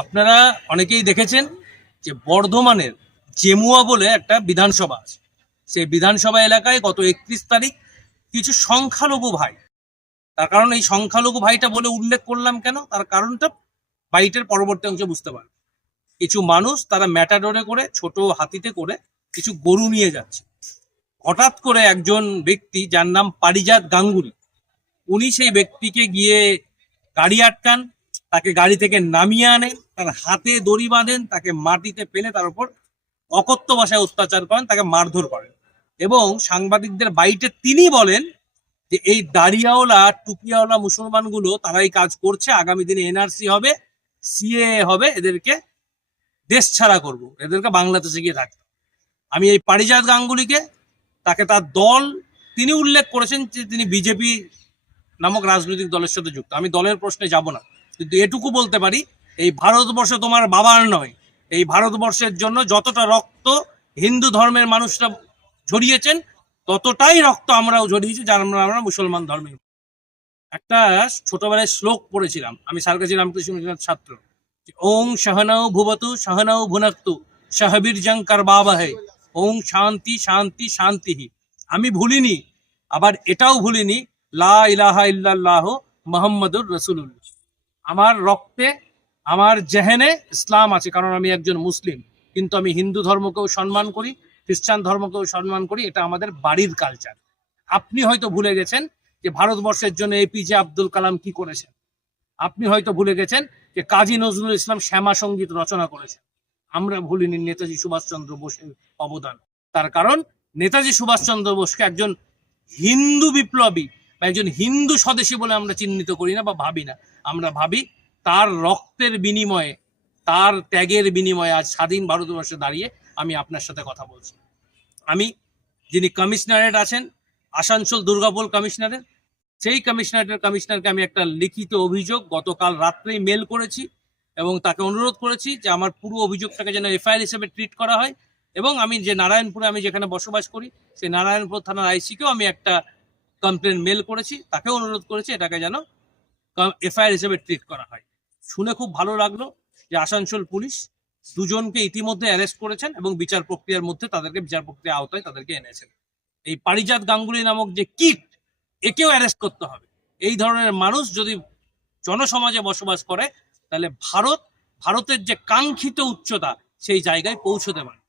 আপনারা অনেকেই দেখেছেন যে বর্ধমানের জেমুয়া বলে একটা বিধানসভা আছে। সেই বিধানসভা এলাকায় গত একত্রিশ তারিখ কিছু সংখ্যালঘু ভাই, তার কারণ এই সংখ্যালঘু ভাইটা বলে উল্লেখ করলাম কেন? তার কারণটা বাইটের পরবর্তী অংশে বুঝতে পারবে। কিছু মানুষ তারা ম্যাটাডোরে করে, ছোট হাতিতে করে কিছু গরু নিয়ে যাচ্ছে। হঠাৎ করে একজন ব্যক্তি যার নাম পারিজাত গাঙ্গুলি, উনি সেই ব্যক্তিকে গিয়ে গাড়ি আটকান, তাকে গাড়ি থেকে নামিয়ে আনেন। তার হাতে দড়ি বাঁধেন, তাকে মাটিতে ফেলে তার উপর অকথ্য ভাষায় অত্যাচার করেন, তাকে মারধর করেন। এবং সাংবাদিকদের বাইটে তিনি বলেন যে, এই দাড়িয়াওয়ালা টুপিয়াওয়ালা মুসলমানগুলো তারা এই কাজ করছে, আগামী দিনে এনআরসি হবে সিএ হবে, এদেরকে দেশ ছাড়া করব, এদেরকে বাংলাদেশে গিয়ে থাকতে আমি এই পারিজাত গাঙ্গুলিকে, তাকে তার দল, তিনি উল্লেখ করেছেন যে, তিনি বিজেপি নামক রাজনৈতিক দলের সাথে যুক্ত। আমি দলের প্রশ্নে যাব না, কিন্তু এটুকু বলতে পারি এই ভারতবর্ষ তোমার বাবার নয়। এই ভারতবর্ষের জন্য যতটা রক্ত হিন্দু ধর্মের মানুষরা ঝরিয়েছেন, ততটাই রক্ত আমরাও ঝরিয়েছি, যার আমরা আমরা মুসলমান ধর্মের। একটা ছোটবেলায় শ্লোক পড়েছিলাম, আমি সারকাজি রামকৃষ্ণ ছাত্র। ওং সহনাও ভুবতু সহনাও ভুনাক্তু বাবা হে ওং শান্তি শান্তি শান্তি আমি ভুলিনি, আবার এটাও ভুলিনি, লা ইলাহা ইল্লাল্লাহ মোহাম্মদুর রসুল্লাহ আমার রক্তে আমার জেহেনে ইসলাম আছে, কারণ আমি একজন মুসলিম। কিন্তু আমি হিন্দু ধর্মকেও সম্মান করি, খ্রিস্টান ধর্মকেও সম্মান করি, এটা আমাদের বাড়ির কালচার আপনি হয়তো ভুলে গেছেন যে ভারতবর্ষের জন্য এপিজে আব্দুল কালাম কি করেছেন। আপনি হয়তো ভুলে গেছেন যে কাজী নজরুল ইসলাম শ্যামা সংগীত রচনা করেছেন। আমরা ভুলিনি নেতাজি সুভাষচন্দ্র বোসের অবদান। তার কারণ, নেতাজি সুভাষচন্দ্র বোসকে একজন হিন্দু বিপ্লবী বা একজন হিন্দু স্বদেশী বলে আমরা চিহ্নিত করি না বা ভাবি না। আমরা ভাবি তার রক্তের বিনিময়ে, তার ত্যাগের বিনিময়ে আজ স্বাধীন ভারতবর্ষে দাঁড়িয়ে আমি আপনার সাথে কথা বলছি। আমি যিনি কমিশনারেট আছেন, আসানসোল দুর্গাপুর কমিশনারের, সেই কমিশনারেটের কমিশনারকে আমি একটা লিখিত অভিযোগ গতকাল রাত্রেই মেল করেছি এবং তাকে অনুরোধ করেছি যে আমার পুরো অভিযোগটাকে যেন এফআইআর হিসেবে ট্রিট করা হয় এবং আমি যে নারায়ণপুরে আমি যেখানে বসবাস করি, সেই নারায়ণপুর থানার আইসিকেও আমি একটা কমপ্লেন মেল করেছি, তাকেও অনুরোধ করেছি এটাকে যেন এফআইআর হিসেবে ট্রিট করা হয়। শুনে খুব ভালো লাগল যে আসানসোল পুলিশ দুজনকে ইতিমধ্যে অ্যারেস্ট করেছেন এবং বিচার প্রক্রিয়ার মধ্যে তাদেরকে বিচার প্রক্রিয়া আওতায় তাদেরকে এনেছেন। এই পারিজাত গাঙ্গুলি নামক যে কিট, একেও অ্যারেস্ট করতে হবে। এই ধরনের মানুষ যদি জনসমাজে বসবাস করে, তাহলে ভারত, ভারতের যে কাঙ্ক্ষিত উচ্চতা সেই জায়গায় পৌঁছতে পারে।